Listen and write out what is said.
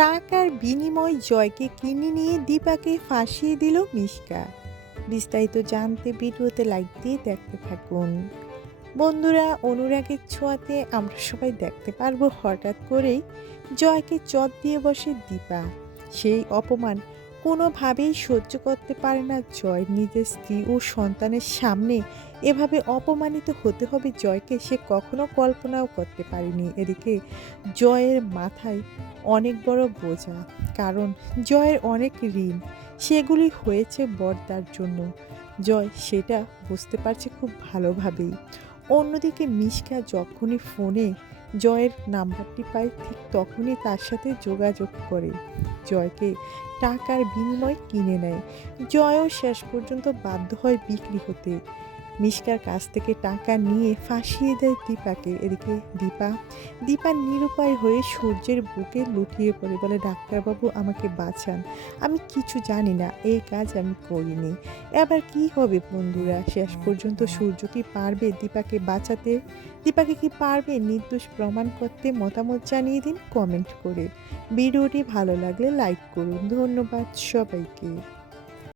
টাকার বিনিময়ে জয়কে কিনে নিয়ে দীপাকে ফাঁসিয়ে দিল মিশকা। বিস্তারিত জানতে ভিডিওতে লাইক দিয়ে দেখতে থাকুন। বন্ধুরা, অনুরাগের ছোঁয়াতে আমরা সবাই দেখতে পারবো হঠাৎ করেই জয়কে চট দিয়ে বসে দীপা। সেই অপমান কোনোভাবেই সহ্য করতে পারে না জয়। নিজের স্ত্রী ও সন্তানের সামনে এভাবে অপমানিত হতে হবে জয়কে সে কখনো কল্পনাও করতে পারেনি। এদিকে জয়ের মাথায় অনেক বড় বোঝা, কারণ জয়ের অনেক ঋণ, সেগুলি হয়েছে বর্দার জন্য। জয় সেটা বুঝতে পারছে খুব ভালোভাবেই। অন্যদিকে মিশকা যখনই ফোনে জয়ের নাম্বারটি পায় ঠিক তখনই তার সাথে যোগাযোগ করে জয়কে টাকার বিনিময়ে কিনে নেয়। জয়ও শেষ পর্যন্ত বাধ্য হয় বিক্রি হতে। মিশকার কাছ থেকে টাকা নিয়ে ফাঁসিয়ে দেয় দীপাকে। এদিকে দীপা নিরুপায় হয়ে সূর্যের বুকে লুটিয়ে পড়ে, বলে, ডাক্তারবাবু আমাকে বাঁচান, আমি কিছু জানি না, এই কাজ আমি করিনি। এবার কি হবে বন্ধুরা? শেষ পর্যন্ত সূর্য কি পারবে দীপাকে বাঁচাতে? দীপাকে কি পারবে নির্দোষ প্রমাণ করতে? মতামত জানিয়ে দিন কমেন্ট করে। ভিডিওটি ভালো লাগলে লাইক করুন। ধন্যবাদ সবাইকে।